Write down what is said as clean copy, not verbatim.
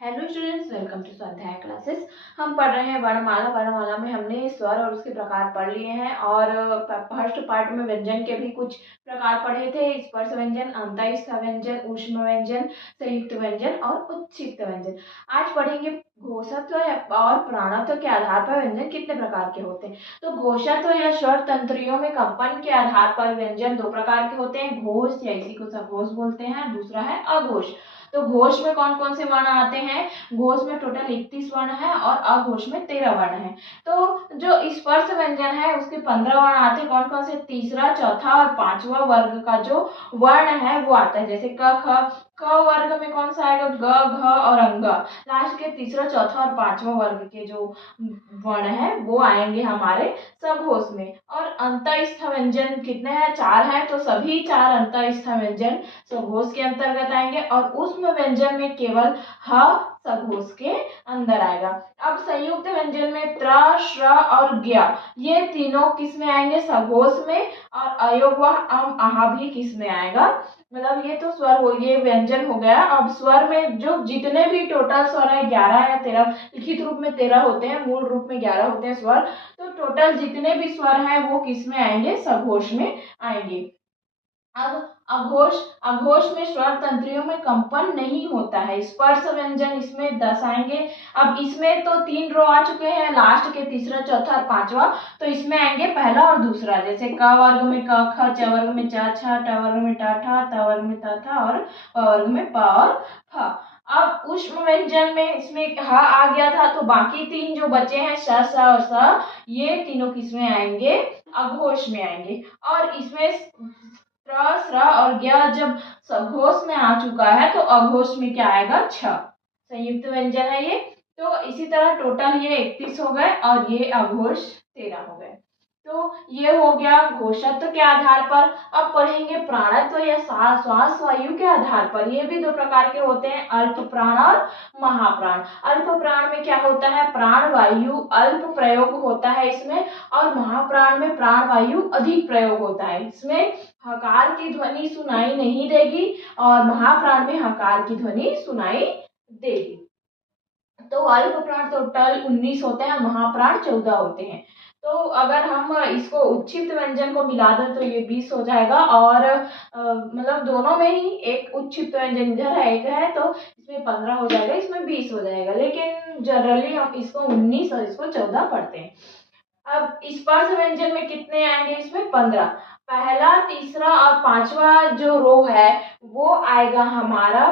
Hello students, welcome to स्वाध्याय classes. हम पढ़ रहे हैं वर्णमाला। वर्णमाला में हमने स्वर और उसके प्रकार पढ़ लिए हैं और फर्स्ट पार्ट में व्यंजन के भी कुछ प्रकार पढ़े थे। स्पर्श व्यंजन, अंतःस्थ व्यंजन, ऊष्म व्यंजन, संयुक्त व्यंजन और उत्क्षिप्त व्यंजन। आज पढ़ेंगे घोषत्व और प्राणत्व के आधार पर व्यंजन कितने प्रकार के होते हैं। तो घोषत्व या स्वर तंत्रियों में कंपन के आधार पर व्यंजन दो प्रकार के होते हैं, घोष या इसी को सघोष बोलते हैं, दूसरा है अघोष। तो घोष में कौन कौन से वर्ण आते हैं? घोष में टोटल 31 वर्ण है और अघोष में 13 वर्ण है। तो जो स्पर्श व्यंजन है उसके 15 वर्ण आते हैं। कौन कौन से? तीसरा, चौथा और पांचवा वर्ग का जो वर्ण है वो आता है। जैसे क ख। क वर्ग में कौन सा आएगा? ग, घ और अंग। लास्ट के तीसरा, चौथा और पांचवा वर्ग के जो वर्ण है वो आएंगे हमारे सघोष में। और अंतःस्थ व्यंजन कितने हैं? 4 है। तो सभी 4 अंतःस्थ व्यंजन सघोष के अंतर्गत आएंगे और ऊष्म व्यंजन में केवल ह सघोष के अंदर आएगा। अब संयुक्त व्यंजन में त्र, श्र और ज्ञ ये तीनों किस में आएंगे? सघोष में। और अयोग व अम आहा भी किस में आएगा? मतलब ये तो स्वर हो, ये व्यंजन हो गया। अब स्वर में जो जितने भी टोटल स्वर है 11 या 13, लिखित रूप में 13 होते हैं, मूल रूप में 11 होते हैं स्वर। तो टोटल जितने भी स्वर हैं वो किस में आएंगे? सघोष में आएंगे। अब अघोष। अघोष में स्वर तंत्रियों में कंपन नहीं होता है। स्पर्श व्यंजन इसमें 10 आएंगे। अब इसमें तो 3 रो आ चुके हैं, लास्ट के तीसरा, चौथा और पांचवा। तो इसमें आएंगे पहला और दूसरा। जैसे क वर्ग में क ख, च वर्ग में च छ, ट वर्ग में ट ठ, त वर्ग में त थ और प वर्ग में प और फ। अब ऊष्म व्यंजन में इसमें ह आ गया था, तो बाकी 3 जो बचे हैं श, स और स, ये तीनों किसमें आएंगे? अघोष में आएंगे। और इसमें त्र, स्र और ज्ञ जब सघोष में आ चुका है तो अघोष में क्या आएगा? छ। संयुक्त व्यंजन है ये। तो इसी तरह टोटल ये 31 हो गए और ये अघोष 13 हो गए। तो ये हो गया घोषत्व के आधार पर। अब पढ़ेंगे प्राणत्व या श्वास वायु के आधार पर। ये भी दो प्रकार के होते हैं, अल्प प्राण और महाप्राण। अल्प प्राण में क्या होता है? प्राण वायु अल्प प्रयोग होता है इसमें। और महाप्राण में प्राण वायु अधिक प्रयोग होता है। इसमें हकार की ध्वनि सुनाई नहीं देगी और महाप्राण में हकार की ध्वनि सुनाई देगी। तो अल्प प्राण टोटल 19 होते हैं, महाप्राण 14 होते हैं। तो अगर हम इसको उत्क्षिप्त व्यंजन को मिला दें तो ये 20 हो जाएगा। और मतलब दोनों में ही एक उत्क्षिप्त व्यंजन इधर है, एक है, तो इसमें 15 हो जाएगा, इसमें 20 हो जाएगा। लेकिन जनरली हम इसको 19 और इसको 14 पढ़ते हैं। अब स्पर्श व्यंजन में कितने आएंगे? इसमें 15। पहला, तीसरा और पांचवा जो रो है वो आएगा हमारा